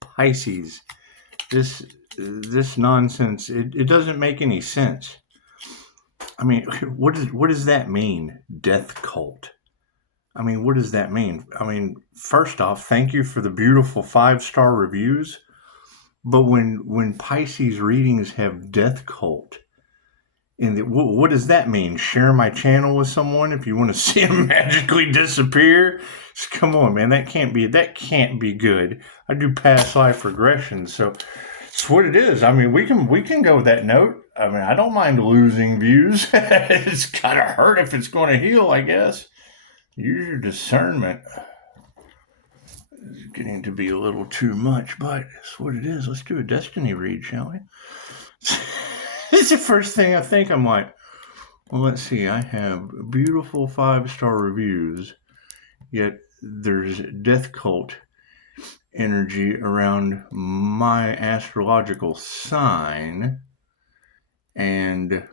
Pisces, this nonsense, it doesn't make any sense. I mean, what does that mean? Death cult. I mean, what does that mean? I mean, first off, thank you for the beautiful 5-star reviews. But when Pisces readings have death cult, what does that mean? Share my channel with someone if you want to see them magically disappear? Come on, man, that can't be good. I do past life regression, so it's what it is. I mean, we can go with that note. I mean, I don't mind losing views. It's gotta hurt if it's going to heal, I guess. Use your discernment. It's getting to be a little too much, but it's what it is. Let's do a destiny read, shall we? It's the first thing I think. I'm like, well, let's see. I have beautiful 5-star reviews, yet there's death cult energy around my astrological sign, and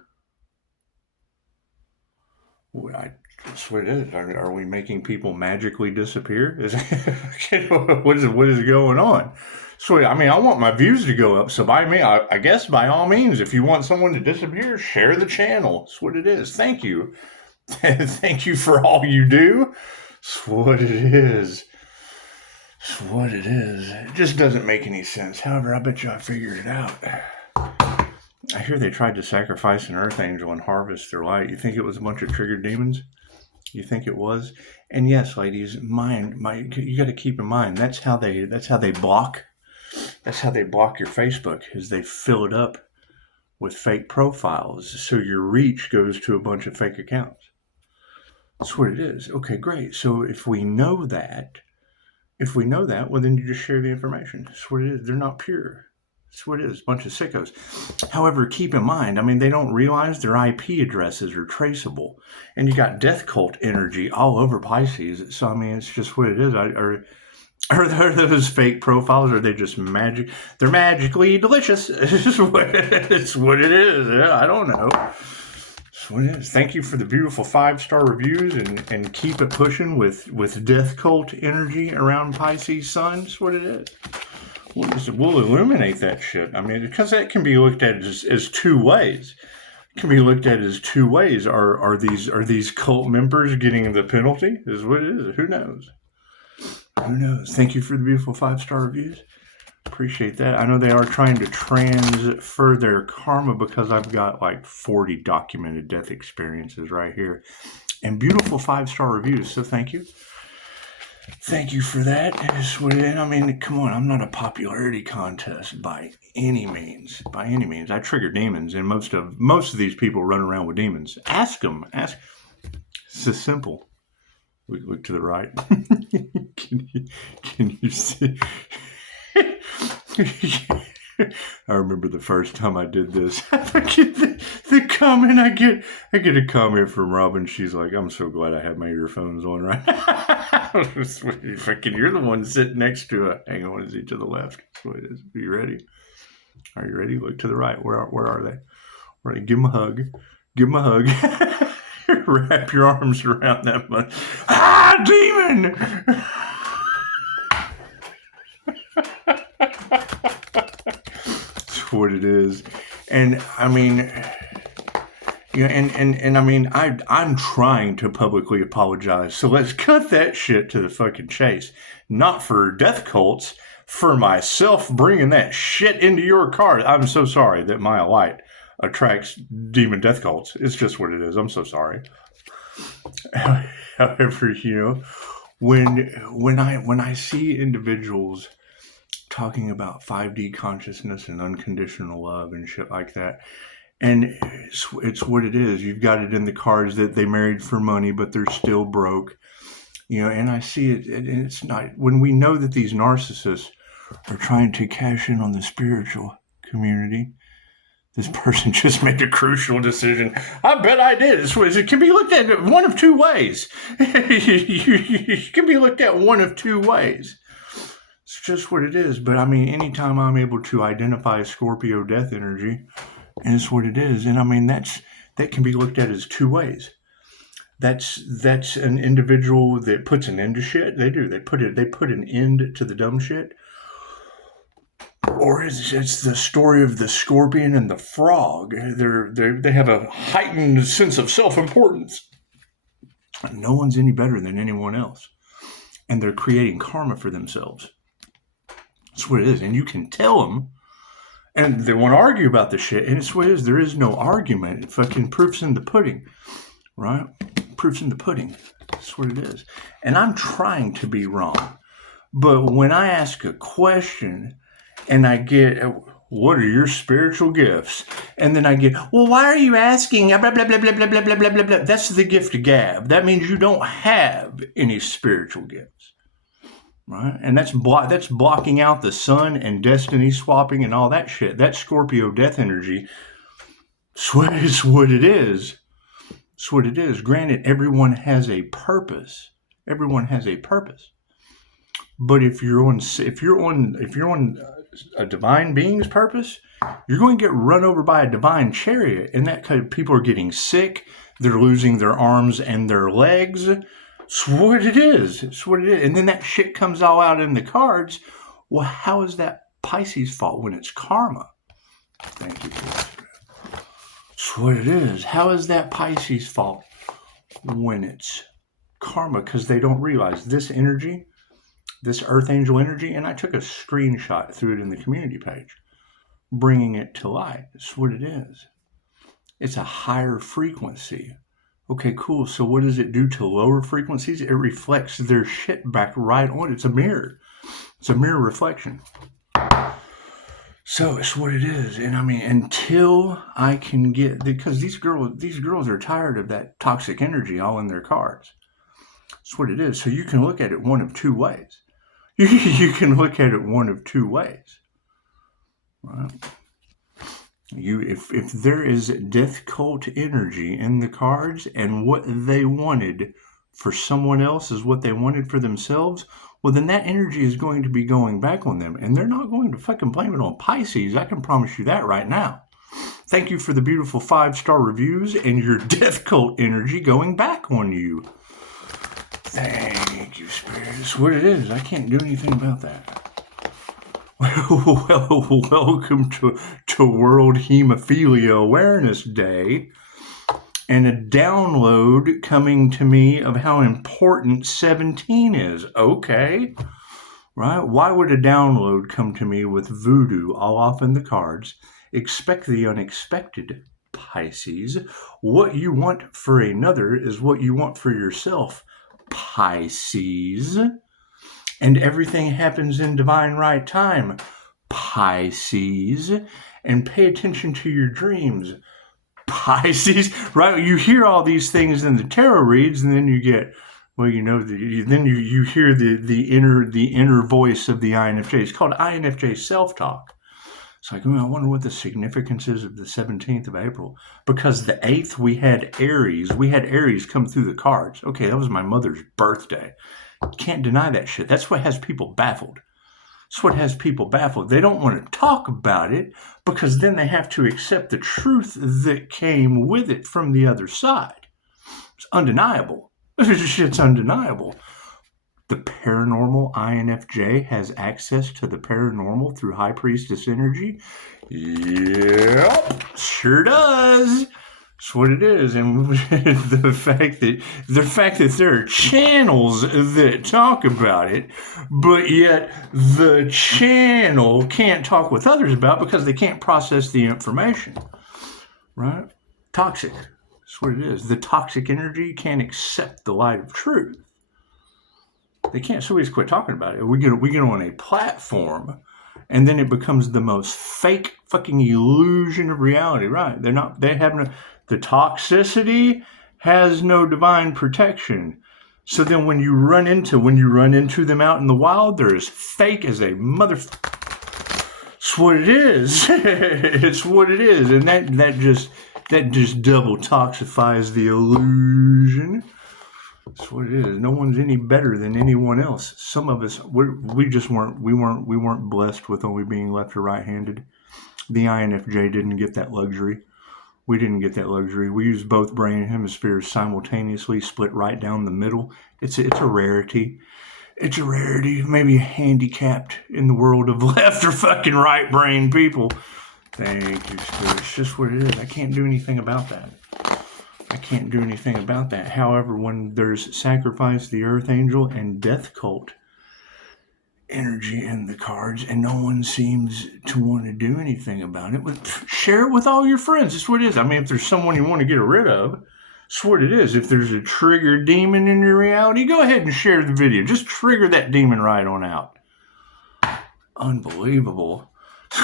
that's what it is. Are we making people magically disappear? What is going on? So, I mean, I want my views to go up. So, I guess by all means, if you want someone to disappear, share the channel. That's what it is. Thank you. Thank you for all you do. That's what it is. That's what it is. It just doesn't make any sense. However, I bet you I figured it out. I hear they tried to sacrifice an Archangel and harvest their light. You think it was a bunch of triggered demons? You think it was? And yes, ladies, you got to keep in mind that's how they block. That's how they block your Facebook, is they fill it up with fake profiles, so your reach goes to a bunch of fake accounts. That's what it is. Okay, great. So if we know that, well, then you just share the information. That's what it is. They're not pure. That's what it is. A bunch of sickos. However, keep in mind, I mean, they don't realize their IP addresses are traceable. And you got death cult energy all over Pisces. So, I mean, it's just what it is. Are those fake profiles? Or are they just magic? They're magically delicious. It's what it is. I don't know. It's what it is. Thank you for the beautiful 5-star reviews, and keep it pushing with death cult energy around Pisces sun. That's what it is. We'll illuminate that shit. I mean, because that can be looked at as two ways. It can be looked at as two ways. Are these cult members getting the penalty? Is what it is. Who knows? Who knows? Thank you for the beautiful 5-star reviews. Appreciate that. I know they are trying to transfer their karma, because I've got like 40 documented death experiences right here. And beautiful 5-star reviews. So thank you. Thank you for that. I mean, come on, I'm not a popularity contest by any means. By any means. I trigger demons, and most of these people run around with demons. Ask them. It's just simple. Look to the right. Can you see? I remember the first time I did this. I get the comment. I get a comment from Robin. She's like, "I'm so glad I have my earphones on right now." You're the one sitting next to a. Hang on, is he to the left? That's what it is. Are you ready? Are you ready? Look to the right. Where are they? Right. Give them a hug. Give them a hug. Wrap your arms around that much. Ah, demon! That's what it is. And I mean, yeah, and I mean, I'm trying to publicly apologize. So let's cut that shit to the fucking chase. Not for death cults, for myself bringing that shit into your car. I'm so sorry that my light attracts demon death cults. It's just what it is. I'm so sorry. However, when I see individuals talking about 5D consciousness and unconditional love and shit like that, and it's what it is. You've got it in the cards that they married for money, but they're still broke. And I see it, and it's not, when we know that these narcissists are trying to cash in on the spiritual community. This person just made a crucial decision. I bet I did. It can be looked at one of two ways. It can be looked at one of two ways. It's just what it is. But I mean, anytime I'm able to identify Scorpio death energy, and it's what it is. And I mean, that can be looked at as two ways. That's an individual that puts an end to shit. They do. They put an end to the dumb shit. Or it's the story of the scorpion and the frog. They have a heightened sense of self-importance. No one's any better than anyone else. And they're creating karma for themselves. That's what it is. And you can tell them, and they want to argue about the shit, and it's what it is. There is no argument. It fucking proof's in the pudding, right? Proof's in the pudding. That's what it is. And I'm trying to be wrong. But when I ask a question and I get, what are your spiritual gifts? And then I get, well, why are you asking? Blah, blah, blah, blah, blah, blah, blah, blah, blah, blah. That's the gift of gab. That means you don't have any spiritual gifts, right? And that's blocking out the sun and destiny swapping and all that shit. That Scorpio death energy. It's what it is. It's what it is. Granted, everyone has a purpose. Everyone has a purpose. But if you're on a divine being's purpose, you're going to get run over by a divine chariot, and that kind of people are getting sick. They're losing their arms and their legs. It's what it is. It's what it is. And then that shit comes all out in the cards. Well, how is that Pisces' fault when it's karma? Thank you. It's what it is. How is that Pisces' fault when it's karma? Because they don't realize this energy, this earth angel energy, and I took a screenshot, threw it in the community page, bringing it to light. It's what it is. It's a higher frequency. Okay, cool. So what does it do to lower frequencies? It reflects their shit back right on. It's a mirror. It's a mirror reflection. So it's what it is. And I mean, until I can get, because these girls are tired of that toxic energy all in their cards. That's what it is. So you can look at it one of two ways. You can look at it one of two ways. Right? If there is death cult energy in the cards, and what they wanted for someone else is what they wanted for themselves, well, then that energy is going to be going back on them, and they're not going to fucking blame it on Pisces. I can promise you that right now. Thank you for the beautiful 5-star reviews and your death cult energy going back on you. Thank you, Spirit. It's what it is. I can't do anything about that. Well, welcome to World Hemophilia Awareness Day, and a download coming to me of how important 17 is. Okay, right? Why would a download come to me with voodoo all off in the cards? Expect the unexpected, Pisces. What you want for another is what you want for yourself, Pisces. And everything happens in divine right time, Pisces. And pay attention to your dreams, Pisces. Right? You hear all these things in the tarot reads, and then you get, well, you know, then you hear the inner voice of the INFJ. It's called INFJ self-talk. It's like, I wonder what the significance is of the 17th of April. Because the 8th, we had Aries. We had Aries come through the cards. Okay, that was my mother's birthday. Can't deny that shit. That's what has people baffled. That's what has people baffled. They don't want to talk about it because then they have to accept the truth that came with it from the other side. It's undeniable. This shit's undeniable. The paranormal INFJ has access to the paranormal through High Priestess energy. Yep, sure does. That's what it is. And the fact that there are channels that talk about it, but yet the channel can't talk with others about it because they can't process the information. Right? Toxic. That's what it is. The toxic energy can't accept the light of truth. They can't. So we just quit talking about it. We get on a platform, and then it becomes the most fake fucking illusion of reality. Right? They have no. The toxicity has no divine protection. So then when you run into them out in the wild, they're as fake as a mother. It's what it is. It's what it is. And that just double toxifies the illusion. That's what it is. No one's any better than anyone else. Some of us, we weren't blessed with only being left or right-handed. The INFJ didn't get that luxury. We didn't get that luxury. We use both brain hemispheres simultaneously, split right down the middle. It's a rarity. It's a rarity. Maybe handicapped in the world of left or fucking right brain people. Thank you, Spirit. It's just what it is. I can't do anything about that. I can't do anything about that. However, when there's sacrifice, the Earth Angel, and Death Cult energy in the cards, and no one seems to want to do anything about it, share it with all your friends. That's what it is. I mean, if there's someone you want to get rid of, that's what it is. If there's a trigger demon in your reality, go ahead and share the video. Just trigger that demon right on out. Unbelievable.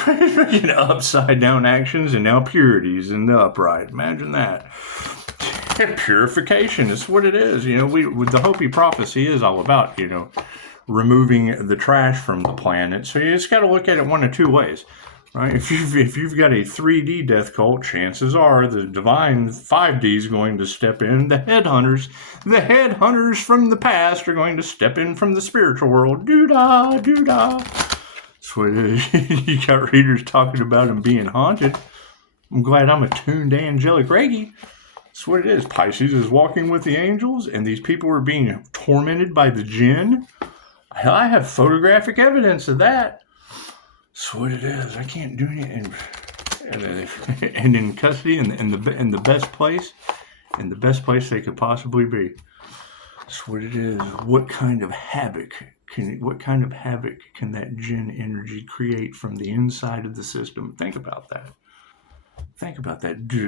Upside down actions and now purities in the upright. Imagine that. Purification is what it is. The Hopi prophecy is all about, removing the trash from the planet. So you just got to look at it one of two ways, right? If you've got a 3D death cult, chances are the divine 5D is going to step in. The headhunters from the past are going to step in from the spiritual world. Doo-dah, doo-dah. That's what it is. You got readers talking about him being haunted. I'm glad I'm attuned to angelic Reiki. That's what it is. Pisces is walking with the angels, and these people are being tormented by the jinn. I have photographic evidence of that. That's what it is. I can't do anything. And in custody, in the best place, they could possibly be. That's what it is. What kind of havoc can that jinn energy create from the inside of the system? Think about that.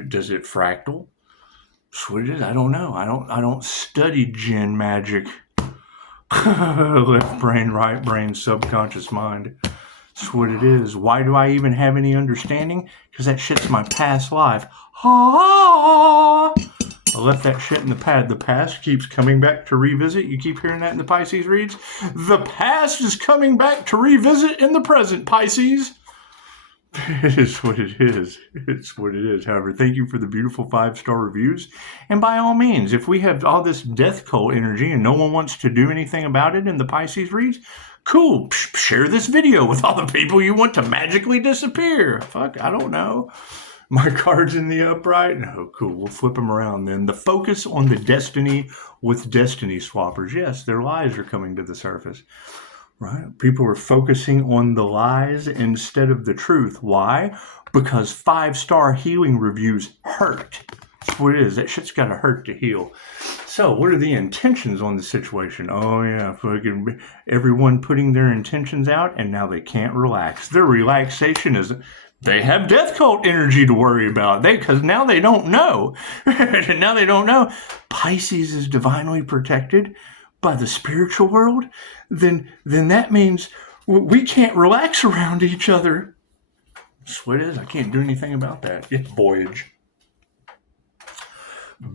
Does it fractal? That's what it is. I don't know. I don't study jinn magic. Left brain, right brain, subconscious mind. That's what it is. Why do I even have any understanding? Because that shit's my past life. I left that shit in the past. The past keeps coming back to revisit. You keep hearing that in the Pisces reads. The past is coming back to revisit in the present, Pisces. It is what it is. It's what it is. However, thank you for the beautiful 5-star reviews. And by all means, if we have all this death cult energy and no one wants to do anything about it in the Pisces reads, cool. Share this video with all the people you want to magically disappear. Fuck, I don't know. My cards in the upright? No, cool. We'll flip them around then. The focus on the destiny with destiny swappers. Yes, their lies are coming to the surface. Right? People are focusing on the lies instead of the truth. Why? Because 5-star healing reviews hurt. That's what it is. That shit's got to hurt to heal. So what are the intentions on the situation? Oh, yeah. Fucking everyone putting their intentions out, and now they can't relax. Their relaxation is they have death cult energy to worry about. Because now they don't know. Now they don't know. Pisces is divinely protected by the spiritual world, then that means we can't relax around each other. That's what it is. I can't do anything about that. It's voyage.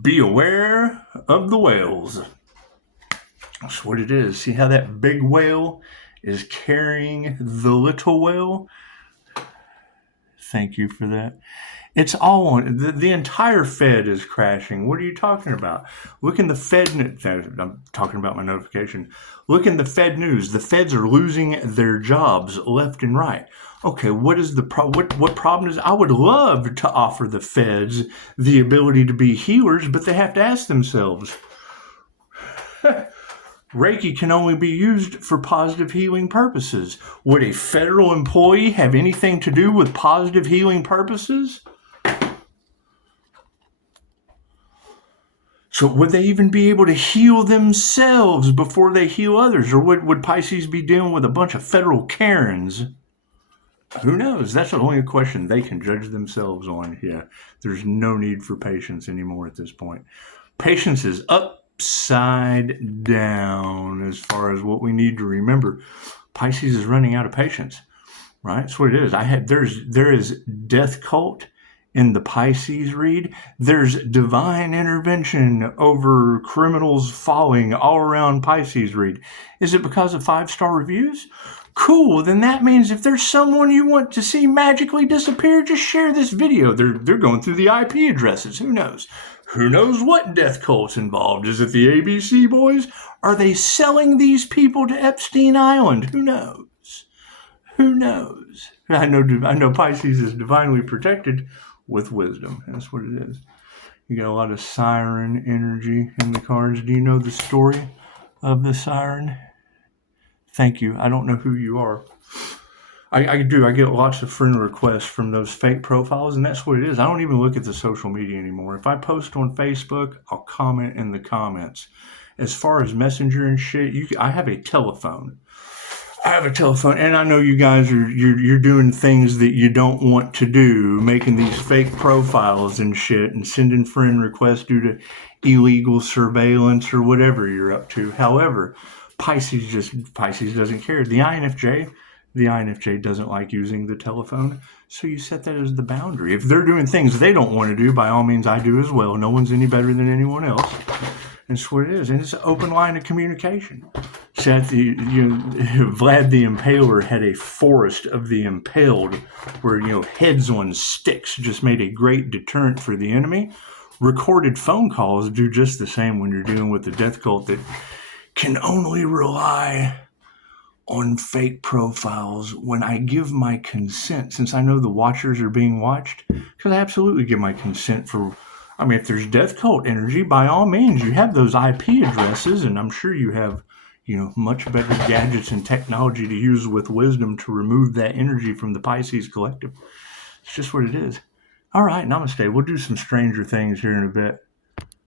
Be aware of the whales. That's what it is. See how that big whale is carrying the little whale? Thank you for that. It's all on. The entire Fed is crashing. What are you talking about? Look in the Fed. I'm talking about my notification. Look in the Fed news. The Feds are losing their jobs left and right. Okay, what is the what problem is? I would love to offer the Feds the ability to be healers, but they have to ask themselves. Reiki can only be used for positive healing purposes. Would a federal employee have anything to do with positive healing purposes? So would they even be able to heal themselves before they heal others? Or would Pisces be dealing with a bunch of federal Karens? Who knows? That's only a question they can judge themselves on. Yeah, there's no need for patience anymore at this point. Patience is upside down as far as what we need to remember. Pisces is running out of patience, right? That's what it is. There is death cult in the Pisces read. There's divine intervention over criminals falling all around Pisces read. Is it because of 5-star reviews? Cool, then that means if there's someone you want to see magically disappear, just share this video. They're going through the IP addresses. Who knows? Who knows what death cult's involved? Is it the ABC boys? Are they selling these people to Epstein Island? Who knows? Who knows? I know Pisces is divinely protected. with wisdom. That's what it is. You got a lot of siren energy in the cards. Do you know the story of the siren? Thank you. I don't know who you are. I do. I get lots of friend requests from those fake profiles, and that's what it is. I don't even look at the social media anymore. If I post on Facebook, I'll comment in the comments. As far as Messenger and shit, I have a telephone. And I know you guys you're doing things that you don't want to do, making these fake profiles and shit, and sending friend requests due to illegal surveillance or whatever you're up to. However, Pisces doesn't care. The INFJ doesn't like using the telephone, so you set that as the boundary. If they're doing things they don't want to do, by all means, I do as well. No one's any better than anyone else. That's what it is, and it's an open line of communication. So Vlad the Impaler had a forest of the impaled, where heads on sticks just made a great deterrent for the enemy. Recorded phone calls do just the same when you're dealing with the death cult that can only rely on fake profiles when I give my consent, since I know the watchers are being watched, because I absolutely give my consent for, if there's death cult energy, by all means, you have those IP addresses, and I'm sure you have, much better gadgets and technology to use with wisdom to remove that energy from the Pisces collective. It's just what it is. All right, namaste. We'll do some stranger things here in a bit.